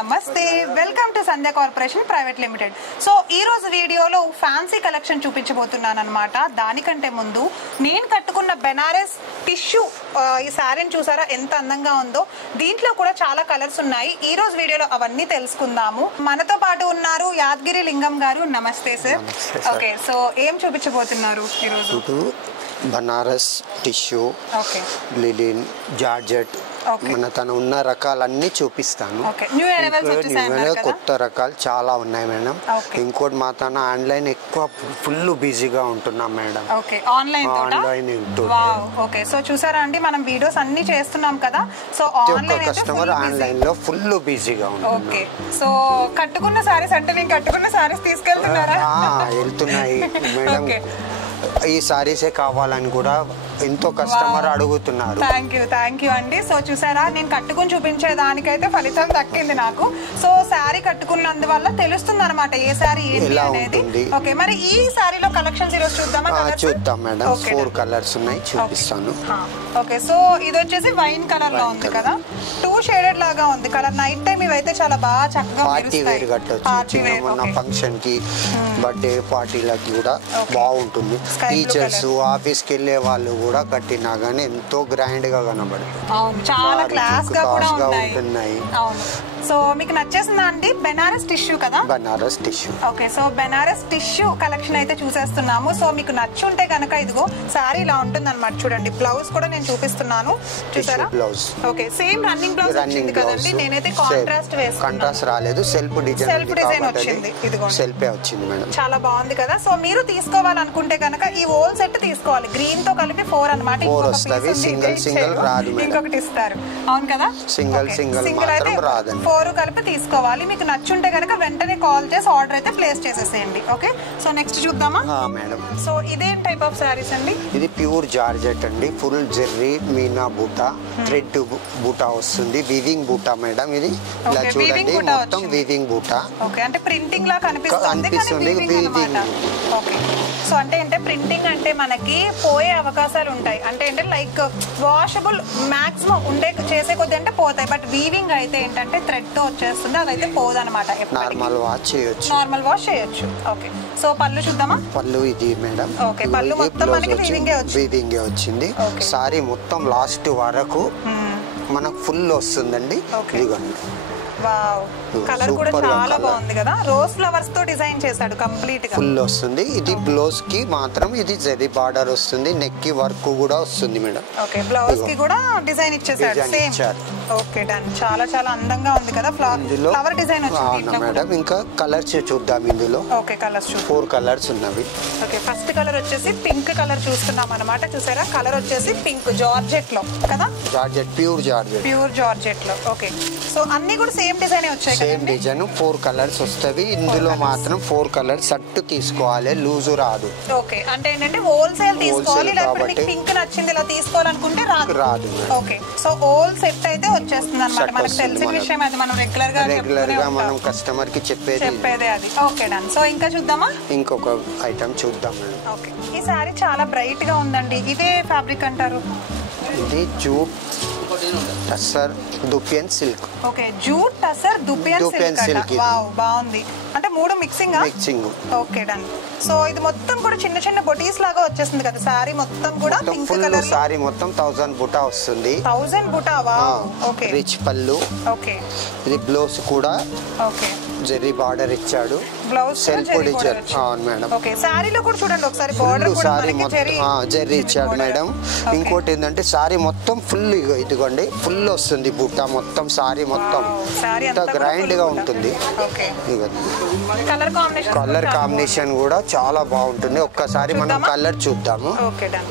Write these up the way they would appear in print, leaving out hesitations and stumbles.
నమస్తే, welcome to Sandhya corporation private limited. So ఈ రోజు వీడియోలో ఫ్యాన్సీ కలెక్షన్ చూపించబోతున్నాను అనమాట. దానికంటే ముందు నేను కట్టుకున్న బెనారస్ టిష్యూ ఈ శారీని చూసారా ఎంత అందంగా ఉందో. దీంట్లో కూడా చాలా కలర్స్ ఉన్నాయి. ఈ రోజు వీడియోలో అవన్నీ తెలుసుకుందాము. మనతో పాటు ఉన్నారు యాదగిరి లింగం గారు. నమస్తే సార్. ఓకే, సో ఏం చూపించబోతున్నారు ఈరోజు? బనారస్ టిష్యూ, లిలిన్, జార్జెట్, మన తన ఉన్న రకాలన్నీ చూపిస్తాను. కొత్త రకాలు చాలా ఉన్నాయి మేడం. ఇంకోటి మా తన ఆన్లైన్ ఎక్కువ ఫుల్ బిజీగా ఉంటున్నాం మేడం. ఆన్లైన్ ఓకే, సో చూసారా అండి, మనం వీడియోస్ అన్ని చేస్తున్నాం కదా. సో కస్టమర్ ఆన్లైన్ లో ఫుల్ బిజీగా ఉంటుంది. ఓకే, సో కట్టుకున్న సారీస్ అంటే నేను కట్టుకున్న సారీస్ తీసుకెళ్తున్నారా? వెళ్తున్నాయి మేడం. ఈ సారీసే కావాలని కూడా ఎంతో కస్టమర్ అడుగుతున్నారు. థ్యాంక్ యూ అండి. సో చూసారా, నేను కట్టుకుని చూపించే దానికైతే ఫలితం దక్కింది నాకు. సో శారీ కట్టుకున్నందువల్ల తెలుస్తుంది అనమాట ఏ శారీ ఏంటి అనేది. ఓకే, మరి ఈ శారీలో కలెక్షన్స్ ఈరోజు చూద్దామా? చూద్దాం మేడం. 4 కలర్స్ ఉన్నాయి, చూపిస్తాను. ఓకే, సో ఇది వచ్చేసి వైన్ కలర్ లో ఉంది కదా, 2 షేడెడ్ లాగా ఉంది కలర్. నైట్ టైం ఇవైతే చాలా బాగా చక్కగా పార్టీ వేర్ కట్టొచ్చు. చిన్న ఫంక్షన్ కి, బర్త్డే పార్టీలకి కూడా బాగుంటుంది. టీచర్స్, ఆఫీస్ కి వెళ్ళే వాళ్ళు కూడా కట్టినా గానీ ఎంతో గ్రాండ్ గా కనబడుతుంది. చాలా క్లాస్ గా కూడా ఉంటున్నాయి. సో మీకు నచ్చేసిందా అండి? బెనారస్ టిష్యూ కదా? Benaras tissue. Okay, so Benaras tissue collection అయితే చూసేస్తున్నాము. సో మీకు నచ్చుంటే కనుక ఇదిగో సారీ ఇలా ఉంటుంది అనమాట. చూడండి, బ్లౌజ్ కూడా నేను చూపిస్తున్నాను. చూసారా? Blouse okay, same running blouse వచ్చింది కదండి. నేనైతే కాంట్రాస్ట్ వేసుకున్నాను. కాంట్రాస్ట్ రాలేదు, సెల్ఫ్ డిజైన్ వచ్చింది. ఇదిగో సెల్ఫే వచ్చింది మేడం. చాలా బాగుంది కదా. సో మీరు తీసుకోవాలనుకుంటే కనుక ఈ హోల్ సెట్ తీసుకోవాలి. గ్రీన్ తో కలిపి 4 అన్నమాట. సింగిల్ రాదు, ఇంకొకటి ఇస్తారు. అవును కదా? సింగిల్ మాత్రం రాదు. 4 కలిపి తీసుకోవాలి. మీకు నచ్చుంటే కనుక వెంటనే కాల్ చేసి ఆర్డర్ అయితే ప్లేస్ చేసేసేయండి. ఓకే, సో నెక్స్ట్ చూద్దామా మేడం? సో ఇదేం టైప్ ఆఫ్ సారీస్ అండి? ఇది ప్యూర్ జార్జెట్ అండి. ఫుల్ జెర్రీ మీనా బూటా, థ్రెడ్ బూటా వస్తుంది. వీవింగ్ బూటా మేడం. ఇది ఇలా చూడండి, మొత్తం వీవింగ్ బూటా. ఓకే, అంటే ప్రింటింగ్ లా కనిపిస్తుంది. ఓకే, సో అంటే ప్రింటింగ్ అంటే మనకి పోయే అవకాశాలు ఉంటాయి. అంటే లైక్ వాషబుల్ మాక్సిమం చేసే కొద్ది అంటే పోతాయి. బట్ వీవింగ్ అయితే ఏంటంటే థ్రెడ్ తో వచ్చేస్తుంది, అదైతే పోదనమాట. నార్మల్ వాష్ చేయొచ్చు. ఓకే, సో పళ్ళు చూద్దామా? పళ్ళు ఇది మేడం. ఓకే, పళ్ళు మొత్తం మనకి వీవింగే వచ్చింది. సారీ మొత్తం లాస్ట్ వరకు మనకు ఫుల్ వస్తుందండి. ఇదిగోండి, వావ్, కలర్ కూడా చాలా బాగుంది కదా. రోజ్ ఫ్లవర్స్ తో డిజైన్ చేశాడు కంప్లీట్ గా. ఫుల్ వస్తుంది. ఇది బ్లౌజ్ కి మాత్రం ఇది జరీ బార్డర్ వస్తుంది. నెక్ కి వర్క్ కూడా వస్తుంది మేడం. ఓకే, బ్లౌజ్ కి కూడా డిజైన్ ఇచ్చేసాడు సేమ్. Okay, done. చాలా చాలా అందంగా ఉంది కదా. ఫ్లవర్ డిజైన్ వచ్చింది మేడం. ఇంకా కలర్స్ చూద్దాం ఇందులో. ఓకే, కలర్స్ 4 కలర్స్ ఉన్నవి. ఓకే, ఫస్ట్ కలర్ వచ్చేసి పింక్ కలర్ చూస్తున్నాం అన్నమాట. చూసారా, కలర్ వచ్చేసి పింక్ జార్జెట్ లో కదా. జార్జెట్, ప్యూర్ జార్జెట్ లో. ఓకే, సో అన్ని కూడా సేమ్ డిజైన్ వచ్చాయి. సేమ్ డిజైన్ 4 కలర్స్ వస్తాయి. ఇందులో మాత్రం 4 కలర్స్ సెట్ తీసుకోవాలి, లూజ్ రాదు. ఓకే, అంటే ఏంటంటే హోల్సేల్ తీసుకోవాలి. లేకపోతే పింక్ నచ్చింది ఇలా తీసుకోవాలనుకుంటే రాదు. ఓకే, సో హోల్ సెట్ అయితే వచ్చేస్తుంది అన్నమాట. మనకు తెలిసిన విషయం అది. మనం రెగ్యులర్ గా మనం కస్టమర్ కి చెప్పేదే అది. Okay, done. సో ఇంకా చూద్దామా? ఇంకొక ఐటమ్ చూద్దాం. ఓకే, ఈ సారీ చాలా బ్రైట్ గా ఉందండి. ఇదే ఫ్యాబ్రిక్ అంటారు? ఇది jute tussar dupion silk. Okay, jute tussar dupion silk. Wow, బాగుంది. అంటే 3 మిక్సింగ్. Okay, done. సో ఇది మొత్తం కూడా చిన్న చిన్న బొటీస్ లాగా వచ్చేస్తుంది కదా. సారీ మొత్తం కూడా పింక్ కలర్. సారీ మొత్తం 1000 బుటా వస్తుంది. 1000 బుటా. Wow, okay. Rich pallu. Okay, ఇది బ్లౌజ్ కూడా ఓకే జరీ బార్డర్ ఇచ్చాడు. Blouse self design. అవును మేడం. ఓకే, సారీలో కూడా చూడండి ఒకసారి బార్డర్ కూడా మనకి జరీ ఇచ్చాడు మేడం. ఇంకోటి ఏంటంటే సారీ మొత్తం ఫుల్ ఇదిగోండి, ఫుల్ వస్తుంది బుట్ట మొత్తం. సారీ మొత్తం గ్రైండ్ గా ఉంటుంది. కలర్ కాంబినేషన్ కూడా చాలా బాగుంటుంది. ఒక్కసారి మనం కలర్ చూద్దాము. Okay, done.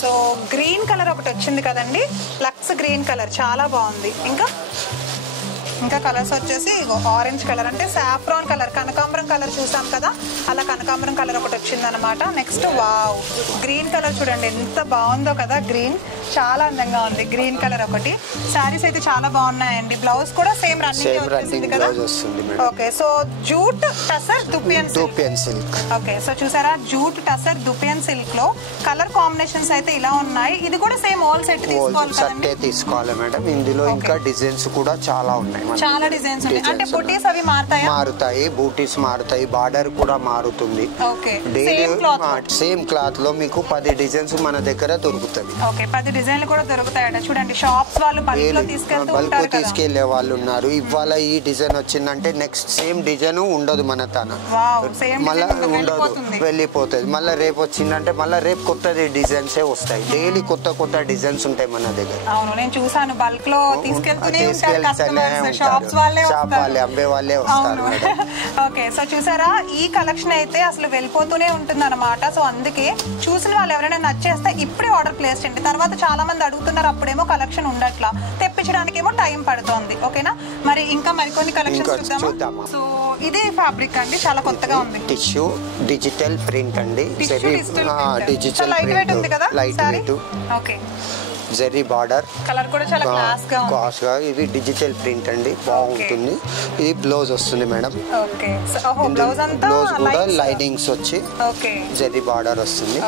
So green colour ఒకటి వచ్చింది కదండి, లక్స్ గ్రీన్ కలర్ చాలా బాగుంది. ఇంకా కలర్స్ వచ్చేసి ఆరెంజ్ కలర్, అంటే సాఫ్రాన్ కలర్, కనకాంబరం కలర్ చూసాం కదా, అలా కనకాంబరం కలర్ ఒకటి వచ్చింది అనమాట. నెక్స్ట్ వావ్, గ్రీన్ కలర్ చూడండి ఎంత బాగుందో కదా. గ్రీన్ చాలా అందంగా ఉంది. గ్రీన్ కలర్ ఒకటి. సారీస్ అయితే చాలా బాగున్నాయండి. బ్లౌజ్ కూడా సేమ్ రన్నింగ్ కదా. Okay, so jute tussar dupion silk. Okay, so చూసారా, జూట్ టసర్ దుపియన్ సిల్క్ లో కలర్ కాంబినేషన్స్ అయితే ఇలా ఉన్నాయి. ఇది కూడా సేమ్ హోల్ సెట్ తీసుకోవాలి మేడం. ఇందులో ఇంకా డిజైన్స్ కూడా చాలా ఉన్నాయి. చాలా డిజైన్స్ ఉన్నాయి. అంటే బూటీస్ అవి మారుతాయి, బూటీస్ మారుతాయి, బార్డర్ కూడా మారుతుంది. సేమ్ క్లాత్ లో మీకు 10 డిజైన్స్ మన దగ్గర దొరుకుతుంది. 10 డిజైన్లు కూడా దొరుకుతాయట. చూడండి షాప్స్ వాళ్ళు బల్క్ లో తీసుకెళ్లే వాళ్ళు ఉన్నారు. ఇవాళ ఈ డిజైన్ వచ్చిందంటే నెక్స్ట్ సేమ్ డిజైన్ ఉండదు మన తన, మళ్ళీ ఉండదు, వెళ్ళిపోతుంది. మళ్ళీ రేపు వచ్చిందంటే మళ్ళీ రేపు కొత్త డిజైన్స్ వస్తాయి. డైలీ కొత్త కొత్త డిజైన్స్ ఉంటాయి మన దగ్గర. నేను చూసాను బల్క్ లో తీసుకెళ్తూనే షాప్ వాళ్ళే అమ్మే వాళ్ళే వస్తారు. ఓకే, సో చూసారా ఈ కలెక్షన్ అయితే అసలు వెళ్ళిపోతూనే ఉంటుంది అనమాట. సో అందుకే చూసిన వాళ్ళు ఎవరైనా నచ్చేస్తే ఇప్పుడే ఆర్డర్ ప్లేస్ చేయండి. తర్వాత చాలా మంది అడుగుతున్నారు, అప్పుడేమో కలెక్షన్ ఉండట్లా, తెప్పించడానికి ఏమో టైం పడుతుంది. ఓకేనా, మరి ఇంకా మరికొన్ని కలెక్షన్స్ చూద్దామా. సో ఇది ఫ్యాబ్రిక్ అండి, చాలా కొత్తగా ఉంది. టిష్యూ డిజిటల్ ప్రింట్ అండి, డిజిటల్ లైట్ వెయిట్ ఉంది కదా, light weight. Okay, zari border, colour కూడా చాలా క్లాస్ గా. ఇది డిజిటల్ ప్రింట్ అండి, బాగుంటుంది. ఇది బ్లౌజ్ వస్తుంది మేడం. ఓకే, బ్లౌజ్ కూడా లైనింగ్స్ వచ్చి జెరీ బార్డర్ వస్తుంది.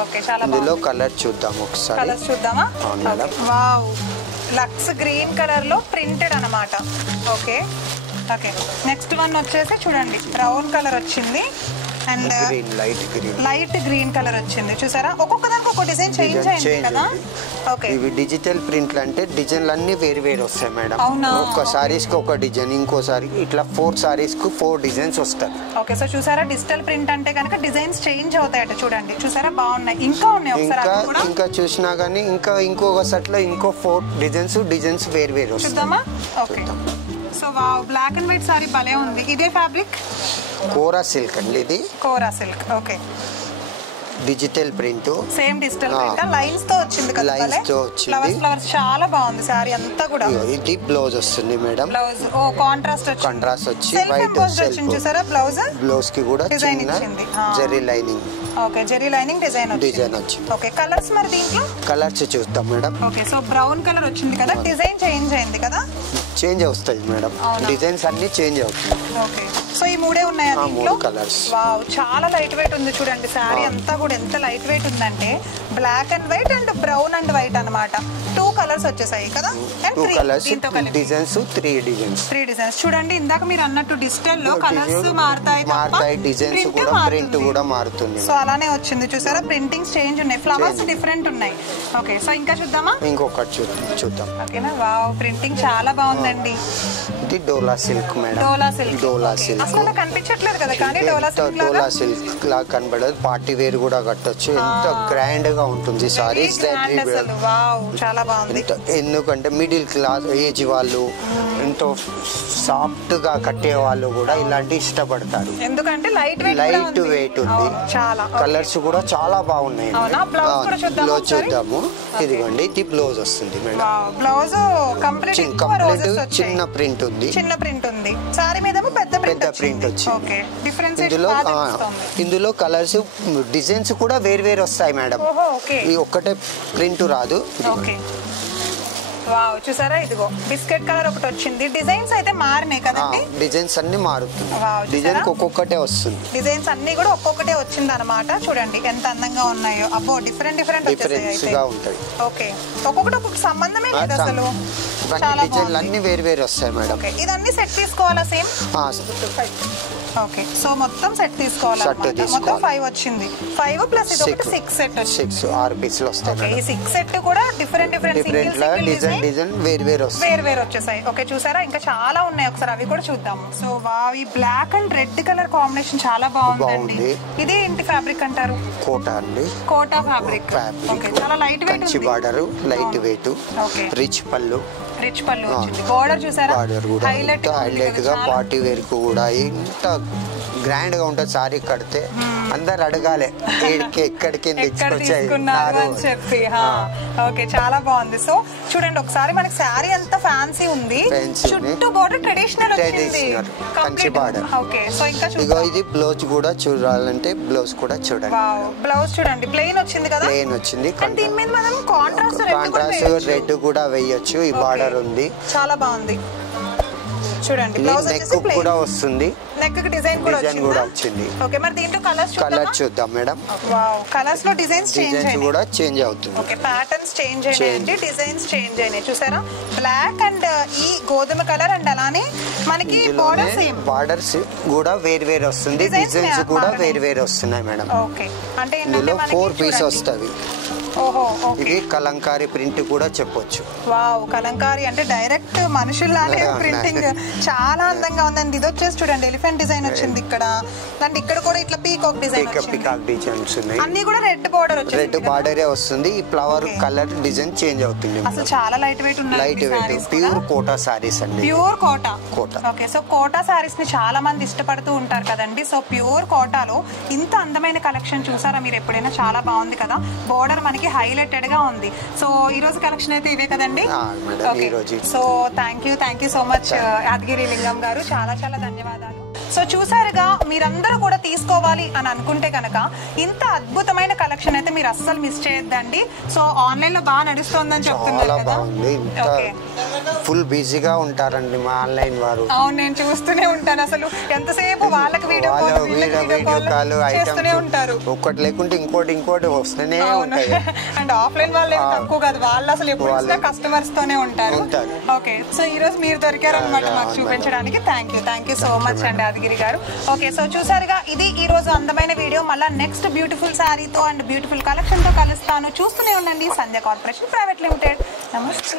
ఇందులో కలర్ చూద్దాం ఒకసారి. కలర్ చూద్దామా? వావ్, లక్స్ గ్రీన్ కలర్ లో ప్రింటెడ్ అన్నమాట. ఓకే ఓకే, నెక్స్ట్ వన్ వచ్చేసి చూడండి బ్రౌన్ కలర్ వచ్చింది అండ్ లైట్ గ్రీన్ కలర్ వచ్చింది. చూసారా, ఒక్కొక్క దానికి ఒక్కొక్క డిజైన్ చేంజ్ అయింది కదా. ఓకే, ఇవి డిజిటల్ ప్రింట్లు అంటే డిజైన్లు అన్ని వేరు వేరు వస్తాయి మేడం. ఒక సారీస్ కి ఒక డిజైన్, ఇంకోసారి ఇట్లా 4 సారీస్ కు 4 డిజైన్స్ వస్తాయి. ఓకే, సో చూసారా డిజిటల్ ప్రింట్ అంటే కనుక డిజైన్స్ చేంజ్ అవుతాయట. చూడండి, చూసారా బాగున్నాయి. ఇంకా ఉన్నాయి, ఇంకా చూసినా గానీ ఇంకొక సెట్ లో ఇంకో 4 డిజైన్స్ వేరు వేరు వస్తాయి. చూద్దామా? Okay, so wow, black and white sari భలే ఉంది. ఇదే ఫ్యాబ్రిక్ కోరా సిల్క్ అండి, ఇది kora silk. Okay, digital print, same digital print, lines తో వచ్చింది కదా, లైన్స్ తో వచ్చింది. ఫ్లవర్స్ చాలా బాగుంది సారీ అంతా కూడా. ఇది బ్లౌజ్ వస్తుంది మేడం. బ్లౌజ్ కాంట్రాస్ట్ వచ్చి వైట్ వచ్చింది. చూసారా బ్లౌజ్ కి కూడా చిన్న zari lining. Okay, zari lining design వచ్చింది. ఓకే, కలర్స్ మరి దీంట్లో కలర్స్ చూద్దాం madam. Okay, so brown colour వచ్చింది కదా, డిజైన్ చేంజ్ అయింది కదా. చేంజ్ వస్తుంది మేడం, డిజైన్స్ అన్ని చేంజ్ అవుతాయి. ఓకే, సో ఈ మూడే ఉన్నాయా దీంట్లో? కలర్స్. వావ్, చాలా లైట్ వెయిట్ ఉంది. చూడండి సారీ అంతా కూడా ఎంత లైట్ వెయిట్ ఉందంటే black and white and brown and white అన్నమాట. 2 కలర్స్ వచ్చేసాయి కదా, అండ్ 3 డిజైన్స్, 3 డిజైన్స్. చూడండి, ఇందాక మీరు అన్నట్టు డిజిటల్ లో కలర్స్ మారుతాయి, డిజైన్స్ కూడా ప్రింట్ కూడా మారుతుంది. సో అలానే వచ్చింది. చూసారా, ప్రింటింగ్స్ చేంజ్ ఉన్నాయి, ఫ్లవర్స్ డిఫరెంట్ ఉన్నాయి. ఓకే, సో ఇంకా చూద్దామా? ఇంకొకటి చూద్దాం. ఓకేనా, వావ్, ప్రింటింగ్ చాలా బాగుందండి. ఇది డోలా సిల్క్ మేడం. డోలా సిల్క్ అసలు కనిపించట్లేదు కదా, కానీ డోలా సిల్క్ లా కనబడదు. పార్టీ వేర్ కూడా కట్టొచ్చు. ఎంత గ్రాండ్ గా ఉంటుంది సారీ. చాలా బాగుంది. ఎందుకంటే మిడిల్ క్లాస్ ఏజ్ వాళ్ళు, ఎంతో సాఫ్ట్ గా కట్టే వాళ్ళు కూడా ఇలాంటి ఇష్టపడతారు. ఎందుకంటే లైట్ వెయిట్ ఉంది. కలర్స్ కూడా చాలా బాగున్నాయి. బ్లౌజ్ చూద్దాము. ఇదిగోండి, ఇది బ్లౌజ్ వస్తుంది మేడం. బ్లౌజ్ కంప్లీట్ చిన్న ప్రింట్ ఉంది. సారీ మీద పెద్ద ప్రింట్ వచ్చింది. ఇందులో కలర్స్ డిజైన్స్ కూడా వేరు వేరు వస్తాయి మేడం. ఈ ఒక్కటే ప్రింట్ రాదు. వావ్, చూసారా, ఇదిగో బిస్కెట్ కలర్ ఒకటి వచ్చింది. డిజైన్స్ అయితే మారినాయి కదండి. డిజైన్స్ అన్ని మారుతుంది. డిజైన్ ఒక్కొక్కటే వస్తుంది. డిజైన్స్ అన్ని కూడా ఒక్కొక్కటే వచ్చింది అనమాట. చూడండి ఎంత అందంగా ఉన్నాయో. అబ్బో, డిఫరెంట్ గా ఉంటాయి. ఓకే, ఒక్కొక్కటి ఒక్కొక్క సంబంధమే లేదు అసలు. డిజైన్లు అన్ని వేరు వేరు వస్తాయి మేడం. ఇదన్నీ సెట్ తీసుకోవాలా? సేమ్. ఓకే, సో మొత్తం సెట్ తీసుకోవాలి. మొత్తం 5 వచ్చింది. 5 ప్లస్ ఇది ఒకటి 6 సెట్ వచ్చింది. 6 పీసులు వస్తాయి. ఈ 6 సెట్ కూడా డిఫరెంట్ డిజైన్ వేరు వచ్చేసాయి. ఓకే, చూసారా, ఇంకా చాలా ఉన్నాయి. ఒకసారి అవి కూడా చూద్దాము. సో వావ్, ఈ black and red colour combination చాలా బాగుందండి. ఇది ఏంటి ఫ్యాబ్రిక్ అంటారు? కోటా అండి. కోటా ఫ్యాబ్రిక్. ఓకే, చాలా లైట్ వెయిట్ ఉంది. Border light weight. Okay, rich pallu వచ్చింది. బోర్డర్ చూసారా, హైలైట్ గా పార్టీ వేర్ కు కూడా ఎంత గ్రాండ్ గా ఉంటుంది. సారీ కడితే అందరు అడగాలి ఎక్కడికి తీసుకున్నారు అని చెప్పి. ఓకే, చాలా బాగుంది. సో చూడండి, ఒకసారి మనకి సారీ అంతా ఫ్యాన్సీ ఉంది, చుట్టూ border traditional Kanchi border. Okay, so ఇంకా ఇది బ్లౌజ్ కూడా చూడాలంటే బ్లౌజ్ కూడా చూడండి. బ్లౌజ్ చూడండి, ప్లెయిన్ వచ్చింది కదా. ప్లెయిన్ వచ్చింది. దీని మీద మనం కాంట్రాస్ట్ రెడ్ కూడా వేయొచ్చు. ఈ బార్డర్ ఉంది, చాలా బాగుంది. చూడండి బ్లౌజ్ నెక్ కూడా వస్తుంది, నెక్ కి డిజైన్ కూడా వచ్చింది. ఓకే, మరి దీంట్లో కలర్స్ చూద్దాం మేడం. వావ్, కలర్స్ లో డిజైన్స్ కూడా చేంజ్ అవుతుంది. ఓకే, ప్యాటర్న్స్ చేంజ్ అయినాయండి, డిజైన్స్ చేంజ్ అయినాయి. చూసారా, బ్లాక్ అండ్ ఈ గోధుమ కలర్ అండ్ అలానే మనకి బార్డర్స్ కూడా వేరు వేరు వస్తుంది, డిజైన్స్ కూడా వేరు వేరు వస్తున్నాయి మేడం. ఓకే, అంటే ఇందులో 4 పీస్ వస్తుంది. ఓహో, ఇది కలంకారీ ప్రింట్ కూడా చెప్పొచ్చు. వావ్, కలంకారీ అంటే డైరెక్ట్ మనుషుల్లానే ప్రింటింగ్ చాలా అందంగా ఉందండి. ఇది వచ్చేసి చూడండి ఎలిఫెంట్ డిజైన్ వచ్చింది ఇక్కడ, అండ్ ఇక్కడ కూడా ఇట్లా పీకాక్ డిజైన్ డిజైన్స్ ఉన్నాయి. అన్ని కూడా రెడ్ బోర్డర్ వచ్చింది, రెడ్ బార్డరే వస్తుంది. ఈ ఫ్లవర్ కలర్ డిజైన్ చేంజ్ అవుతుంది. అసలు చాలా లైట్ వెయిట్ ఉన్నాయి, light weight pure Kota saris అండి. Pure Kota. Okay, so Kota saris ని చాలా మంది ఇష్టపడుతూ ఉంటారు కదండి. సో ప్యూర్ కోటాలో ఇంత అందమైన కలెక్షన్ చూసారా మీరు ఎప్పుడైనా? చాలా బాగుంది కదా, బోర్డర్ మనకి హైలైటెడ్ గా ఉంది. సో ఈ రోజు కలెక్షన్ అయితే ఇవే కదండి. So thank you so much Yadagiri లింగం గారు, చాలా చాలా ధన్యవాదాలు. సో చూసారుగా, మీరందరూ కూడా తీసుకోవాలి అని అనుకుంటే కనుక ఇంత అద్భుతమైన కలెక్షన్ అయితే మీరు అస్సలు మిస్ చేయొద్దండి. సో ఆన్లైన్ లో బాగా నడుస్తుందని చెప్తున్నారు కదా. ఫుల్ బిజీగా ఉంటారండి మా ఆన్లైన్ వారు. అవును, నేను చూస్తూనే ఉంటాను. అసలు ఎంతసేపు వాళ్ళకి వీడియో కాల్ చేస్తూనే ఉంటారు. ఒక్కటి లేకుంటే ఇంకోటి వస్తూనే ఉంటాయి. అండ్ ఆఫ్లైన్ వాళ్ళు ఏం తక్కువ కాదు, వాళ్ళు అసలు ఎప్పుడు కస్టమర్స్ తోనే ఉంటారు. ఓకే, సో ఈ రోజు మీరు దొరికారనమాట మాకు చూపించడానికి. థ్యాంక్ యూ సో మచ్ అండి యాదగిరి గారు. ఓకే, సో చూసారుగా, ఇది ఈ రోజు అందమైన వీడియో. మళ్ళీ నెక్స్ట్ బ్యూటిఫుల్ శారీతో అండ్ బ్యూటిఫుల్ కలెక్షన్ తో కలుస్తాను. చూస్తూనే ఉండండి సంధ్య కార్పొరేషన్ ప్రైవేట్ లిమిటెడ్. నమస్తే.